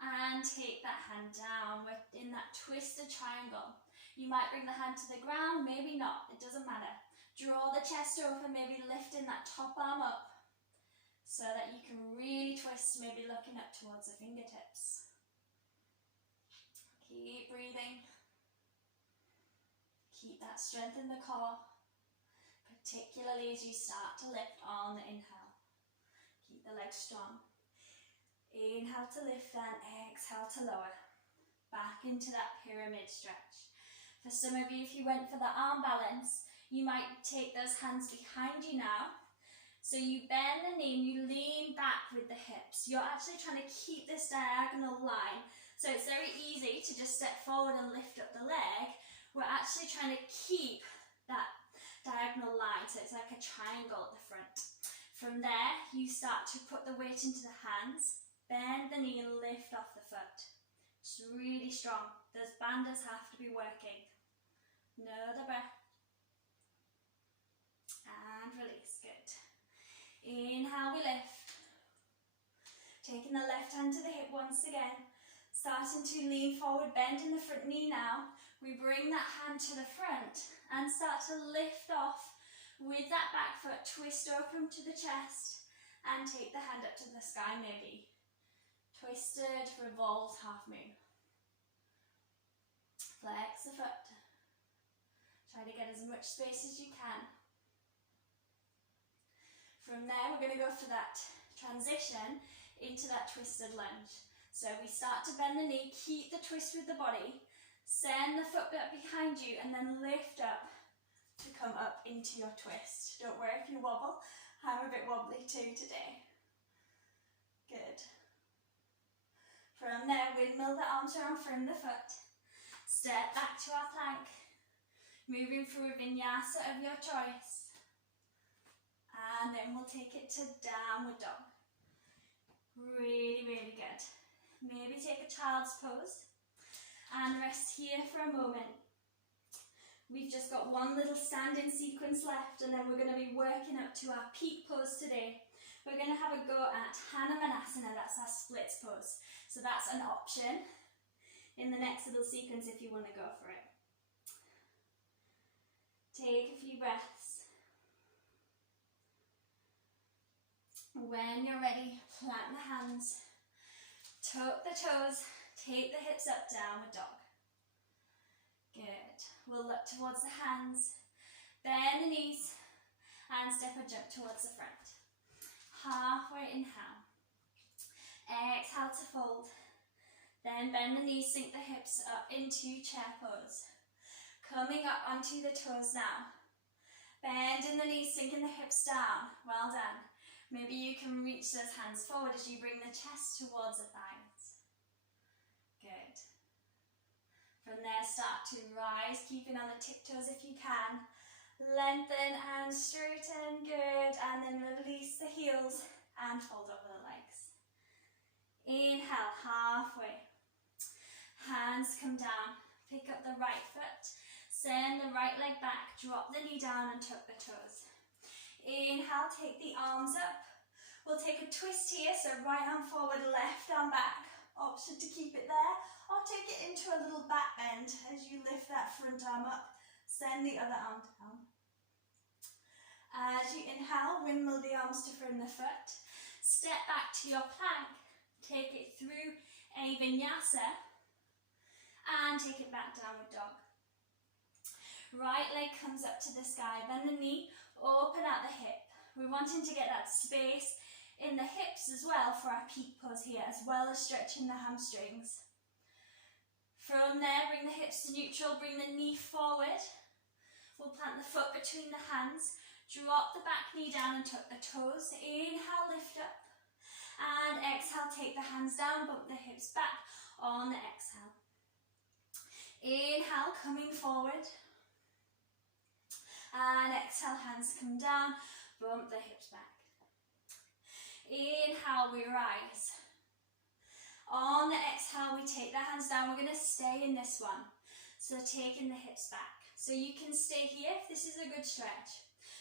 and take that hand down. We're in that twisted triangle. You might bring the hand to the ground, maybe not, it doesn't matter. Draw the chest open, maybe lifting that top arm up so that you can really twist, maybe looking up towards the fingertips. Keep breathing. Keep that strength in the core, particularly as you start to lift on the inhale. Keep the legs strong. Inhale to lift and exhale to lower. Back into that pyramid stretch. For some of you, if you went for the arm balance, you might take those hands behind you now. So you bend the knee and you lean back with the hips. You're actually trying to keep this diagonal line. So it's very easy to just step forward and lift up the leg. We're actually trying to keep that diagonal line, so it's like a triangle at the front. From there, you start to put the weight into the hands, bend the knee and lift off the foot. It's really strong. Those bandhas have to be working. Another breath. And release, good. Inhale, we lift. Taking the left hand to the hip once again. Starting to lean forward, bending the front knee now. We bring that hand to the front and start to lift off with that back foot, twist open to the chest and take the hand up to the sky maybe. Twisted, revolved, half moon. Flex the foot. Try to get as much space as you can. From there, we're going to go for that transition into that twisted lunge. So we start to bend the knee, keep the twist with the body, send the foot back behind you and then lift up to come up into your twist. Don't worry if you wobble, I'm a bit wobbly too today. Good. From there, windmill the arms around from the foot. Step back to our plank. Moving through a vinyasa of your choice. And then we'll take it to downward dog. Really, really good. Maybe take a child's pose. And rest here for a moment. We've just got one little standing sequence left and then we're going to be working up to our peak pose today. We're going to have a go at Hanumanasana, that's our splits pose. So that's an option in the next little sequence if you want to go for it. Take a few breaths. When you're ready, plant the hands, tuck the toes, take the hips up, downward dog. Good. We'll look towards the hands, bend the knees, and step or jump towards the front. Halfway inhale. Exhale to fold. Then bend the knees, sink the hips up into chair pose. Coming up onto the toes now. Bending the knees, sinking the hips down. Well done. Maybe you can reach those hands forward as you bring the chest towards the thighs. Good. From there, start to rise, keeping on the tiptoes if you can. Lengthen and straighten, good. And then release the heels and fold over the legs. Inhale, halfway. Hands come down. Pick up the right foot. Send the right leg back. Drop the knee down and tuck the toes. Inhale, take the arms up. We'll take a twist here, so right arm forward, left arm back. Option to keep it there, or take it into a little back bend as you lift that front arm up. Send the other arm down. As you inhale, windmill the arms to front the foot. Step back to your plank. Take it through a vinyasa. And take it back, downward dog. Right leg comes up to the sky. Bend the knee, open out the hip. We're wanting to get that space in the hips as well for our peak pose here, as well as stretching the hamstrings. From there, bring the hips to neutral, bring the knee forward. We'll plant the foot between the hands, drop the back knee down and tuck the toes. Inhale, lift up. And exhale, take the hands down, bump the hips back on the exhale. Inhale, coming forward. And exhale, hands come down, bump the hips back. Inhale, we rise. On the exhale, we take the hands down. We're going to stay in this one. So taking the hips back. So you can stay here if this is a good stretch.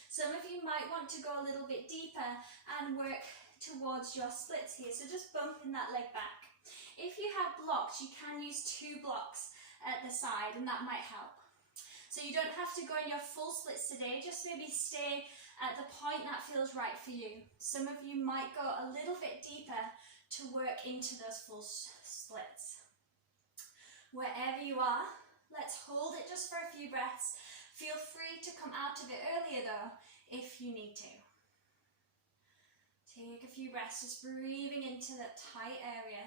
Some of you might want to go a little bit deeper and work towards your splits here. So just bumping that leg back. If you have blocks, you can use 2 blocks at the side and that might help. So you don't have to go in your full splits today, just maybe stay at the point that feels right for you. Some of you might go a little bit deeper to work into those full splits. Wherever you are, let's hold it just for a few breaths. Feel free to come out of it earlier though, if you need to. Take a few breaths, just breathing into that tight area.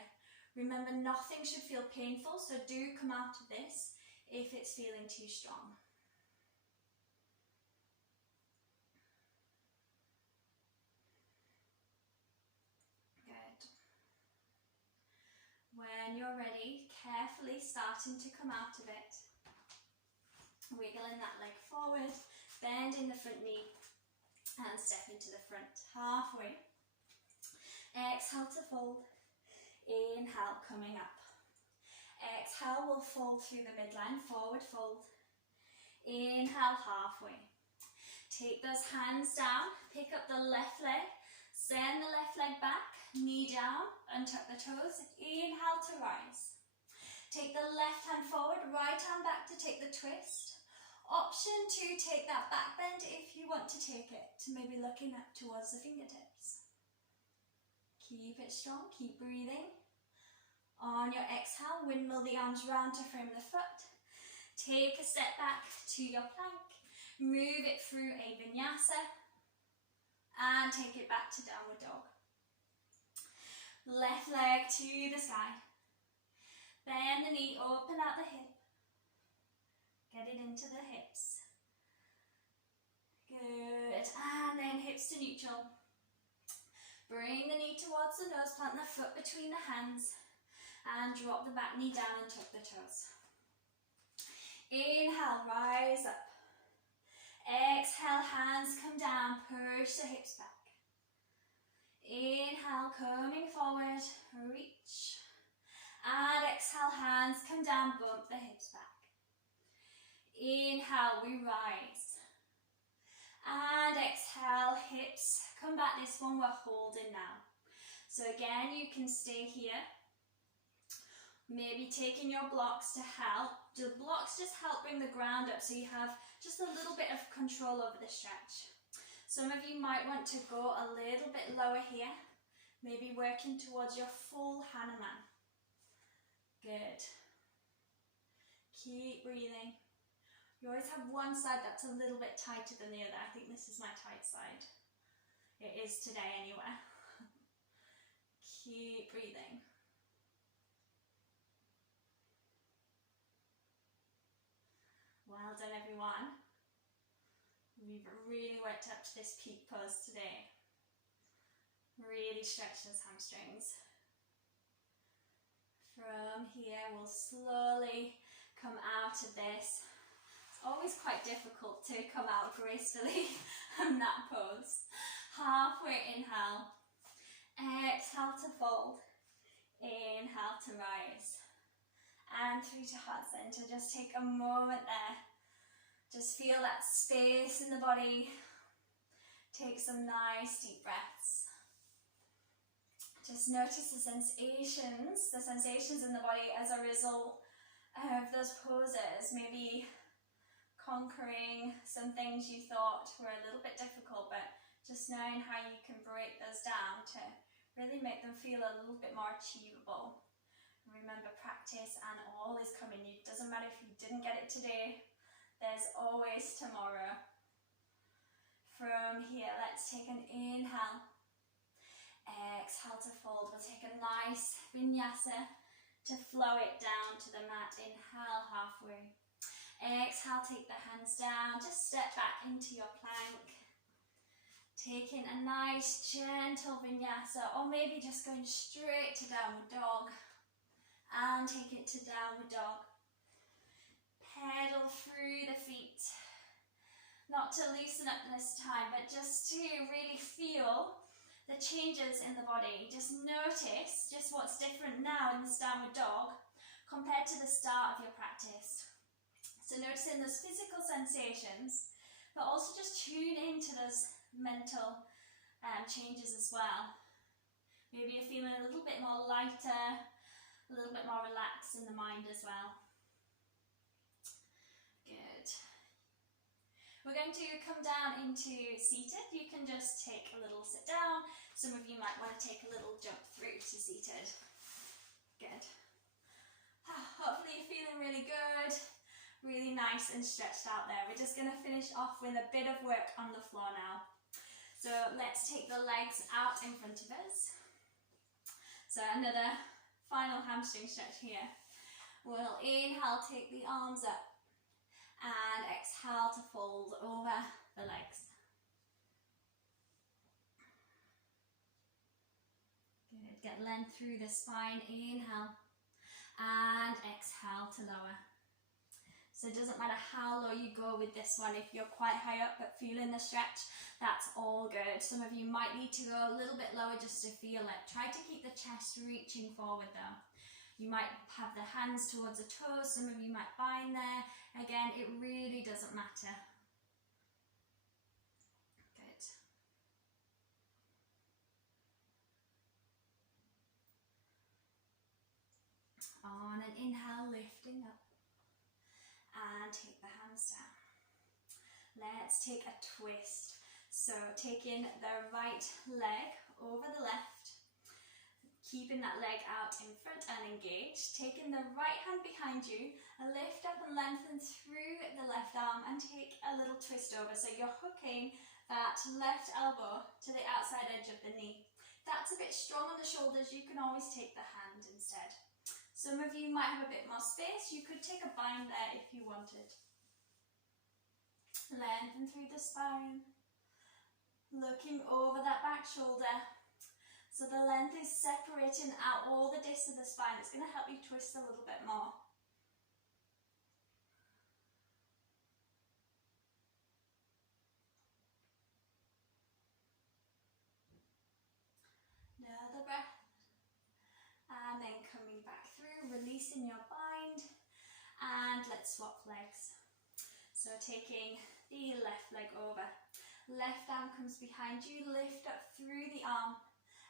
Remember, nothing should feel painful, so do come out of this if it's feeling too strong. when you're ready, carefully starting to come out of it. Wiggling that leg forward, bending the front knee and stepping to the front, halfway. Exhale to fold. Inhale, coming up. Exhale, we'll fold through the midline, forward fold. Inhale, halfway. Take those hands down, pick up the left leg, send the left leg back, knee down, untuck the toes. Inhale to rise. Take the left hand forward, right hand back to take the twist. Option to take that back bend if you want to take it, to maybe looking up towards the fingertips. Keep it strong, keep breathing. On your exhale, windmill the arms round to frame the foot. Take a step back to your plank. Move it through a vinyasa. And take it back to downward dog. Left leg to the sky. Bend the knee, open out the hip. Get it into the hips. Good. And then hips to neutral. Bring the knee towards the nose, plant the foot between the hands. And drop the back knee down and tuck the toes. Inhale, rise up. Exhale, hands come down, push the hips back. Inhale, coming forward, reach. And exhale, hands come down, bump the hips back. Inhale, we rise. And exhale, hips come back. This one we're holding now. So again, you can stay here. Maybe taking your blocks to help. The blocks just help bring the ground up so you have just a little bit of control over the stretch. Some of you might want to go a little bit lower here. Maybe working towards your full Hanuman. Good. Keep breathing. You always have one side that's a little bit tighter than the other. I think this is my tight side. It is today anyway. Keep breathing. Well done, everyone. We've really worked up to this peak pose today. Really stretch those hamstrings. From here, we'll slowly come out of this. It's always quite difficult to come out gracefully from that pose. Halfway inhale. Exhale to fold. Inhale to rise. And through to heart center. Just take a moment there. Just feel that space in the body. Take some nice deep breaths. Just notice the sensations in the body as a result of those poses. Maybe conquering some things you thought were a little bit difficult, but just knowing how you can break those down to really make them feel a little bit more achievable. Remember, practice and all is coming. It doesn't matter if you didn't get it today, there's always tomorrow. From here, let's take an inhale. Exhale to fold. We'll take a nice vinyasa to flow it down to the mat. Inhale, halfway. Exhale, take the hands down. Just step back into your plank. Taking a nice gentle vinyasa, or maybe just going straight to downward dog. And take it to downward dog. Pedal through the feet. Not to loosen up this time, but just to really feel the changes in the body. Just notice just what's different now in this downward dog compared to the start of your practice. So noticing those physical sensations, but also just tune into those mental changes as well. Maybe you're feeling a little bit more lighter, a little bit more relaxed in the mind as well. Good. We're going to come down into seated. You can just take a little sit down. Some of you might want to take a little jump through to seated. Good. Hopefully you're feeling really good, really nice and stretched out there. We're just going to finish off with a bit of work on the floor now. So let's take the legs out in front of us. So another final hamstring stretch here. We'll inhale, take the arms up, and exhale to fold over the legs. Good. Get length through the spine. Inhale. And exhale to lower. So it doesn't matter how low you go with this one. If you're quite high up but feeling the stretch, that's all good. Some of you might need to go a little bit lower just to feel it. Try to keep the chest reaching forward though. You might have the hands towards the toes. Some of you might bind there. Again, it really doesn't matter. Good. On an inhale, lifting up. And take the hands down. Let's take a twist. So taking the right leg over the left, keeping that leg out in front and engaged, taking the right hand behind you, lift up and lengthen through the left arm and take a little twist over. So you're hooking that left elbow to the outside edge of the knee. That's a bit strong on the shoulders, you can always take the hand instead. Some of you might have a bit more space. You could take a bind there if you wanted. Lengthen through the spine. Looking over that back shoulder. So the length is separating out all the discs of the spine. It's going to help you twist a little bit more. Another breath. And then coming back through, releasing your bind, and let's swap legs. So taking the left leg over, left arm comes behind you, lift up through the arm,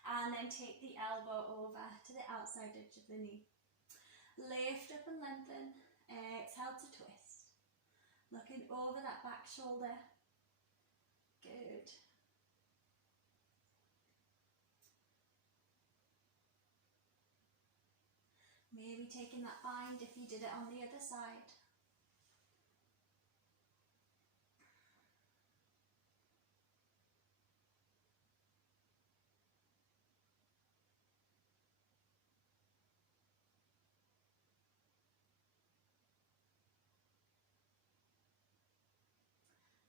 and then take the elbow over to the outside edge of the knee. Lift up and lengthen, exhale to twist. Looking over that back shoulder. Good. Maybe taking that bind if you did it on the other side.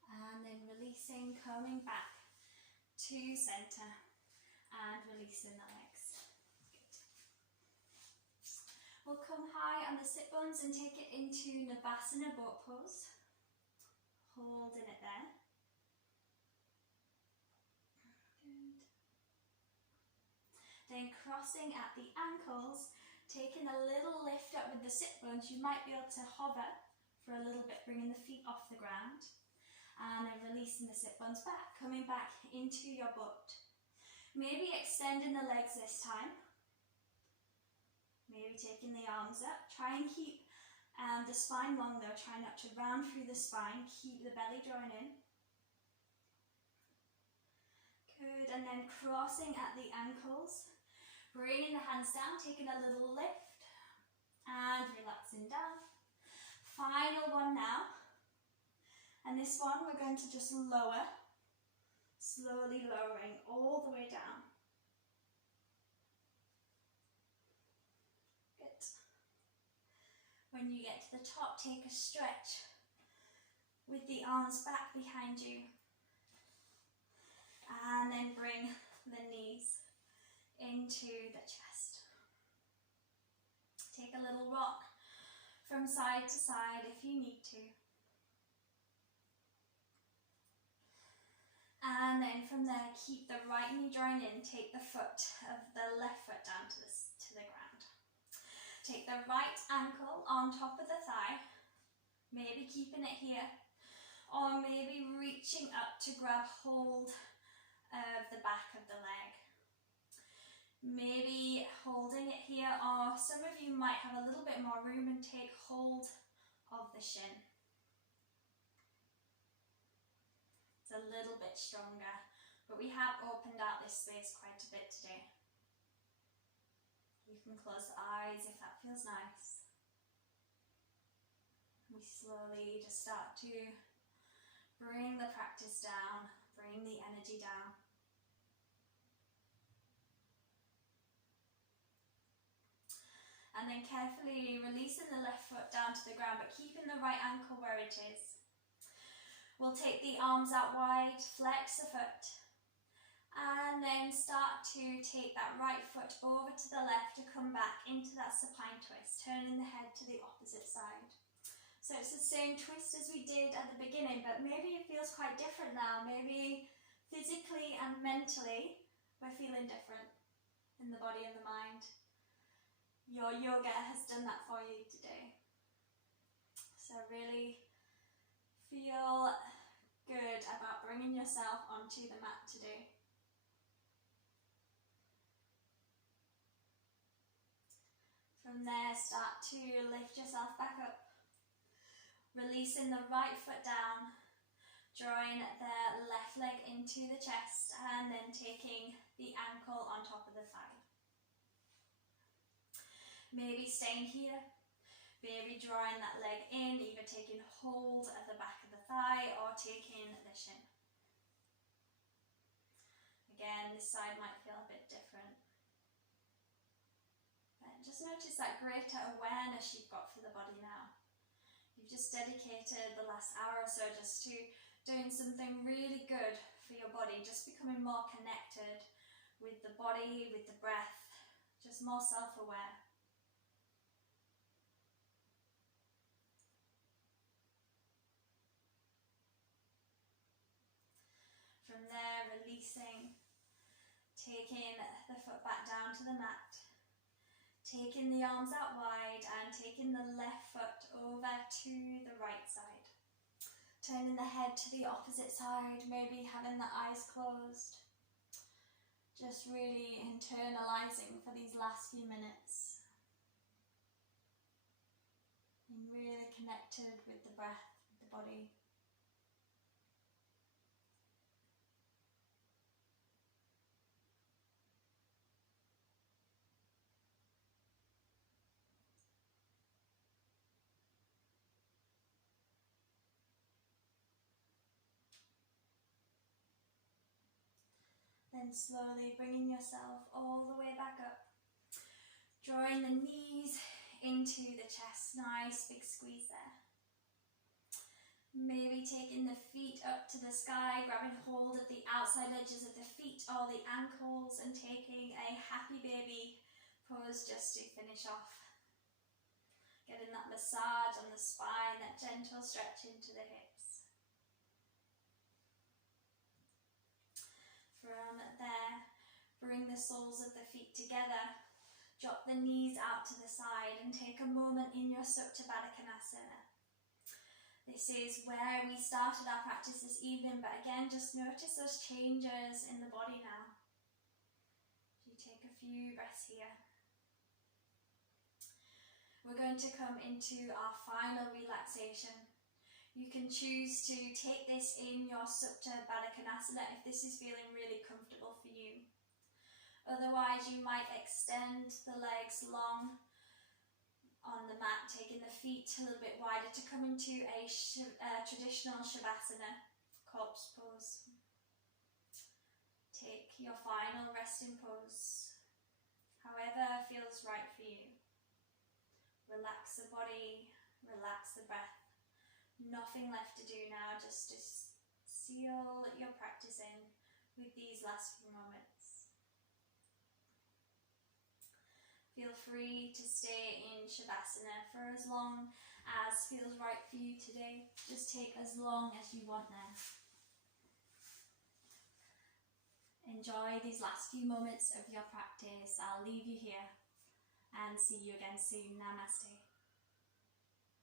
And then releasing, coming back to center and releasing the legs. We'll come high on the sit bones and take it into Navasana boat pose. Holding it there. Good. Then crossing at the ankles, taking a little lift up with the sit bones. You might be able to hover for a little bit, bringing the feet off the ground. And then releasing the sit bones back, coming back into your boat. Maybe extending the legs this time. Maybe taking the arms up. Try and keep the spine long though. Try not to round through the spine. Keep the belly drawn in. Good. And then crossing at the ankles. Bringing the hands down. Taking a little lift. And relaxing down. Final one now. And this one we're going to just lower. Slowly lowering all the way down. When you get to the top, take a stretch with the arms back behind you. And then bring the knees into the chest. Take a little rock from side to side if you need to. And then from there, keep the right knee drawn in. Take the foot of the left foot down to the ground. Take the right ankle on top of the thigh, maybe keeping it here, or maybe reaching up to grab hold of the back of the leg. Maybe holding it here, or some of you might have a little bit more room and take hold of the shin. It's a little bit stronger, but we have opened out this space quite a bit today. You can close the eyes if that feels nice. We slowly just start to bring the practice down, bring the energy down. And then carefully releasing the left foot down to the ground, but keeping the right ankle where it is. We'll take the arms out wide, flex the foot, and then start start to take that right foot over to the left to come back into that supine twist, turning the head to the opposite side. So it's the same twist as we did at the beginning, but maybe it feels quite different now. Maybe physically and mentally we're feeling different in the body and the mind. Your yoga has done that for you today. So really feel good about bringing yourself onto the mat today. From there, start to lift yourself back up, releasing the right foot down, drawing the left leg into the chest, and then taking the ankle on top of the thigh. Maybe staying here, maybe drawing that leg in, either taking hold at the back of the thigh or taking the shin. Again, this side might feel a bit different. And just notice that greater awareness you've got for the body now. You've just dedicated the last hour or so just to doing something really good for your body, just becoming more connected with the body, with the breath, just more self-aware. From there, releasing, taking the foot back down to the mat, taking the arms out wide and taking the left foot over to the right side. Turning the head to the opposite side, maybe having the eyes closed. Just really internalizing for these last few minutes. And really connected with the breath, with the body. Then slowly bringing yourself all the way back up. Drawing the knees into the chest. Nice big squeeze there. Maybe taking the feet up to the sky, grabbing hold of the outside edges of the feet or the ankles and taking a happy baby pose just to finish off. Getting that massage on the spine, that gentle stretch into the hips. From there, bring the soles of the feet together, drop the knees out to the side and take a moment in your Practicioner. This is where we started our practice this evening, but again, just notice those changes in the body now. You take a few breaths here. We're going to come into our final relaxation. You can choose to take this in your Practicioner if this is feeling really comfortable for you. Otherwise, you might extend the legs long on the mat, taking the feet a little bit wider to come into a traditional Shavasana, corpse pose. Take your final resting pose, however feels right for you. Relax the body, relax the breath. Nothing left to do now, just to seal your practice in with these last few moments. Feel free to stay in Shavasana for as long as feels right for you today. Just take as long as you want now. Enjoy these last few moments of your practice. I'll leave you here and see you again soon. Namaste.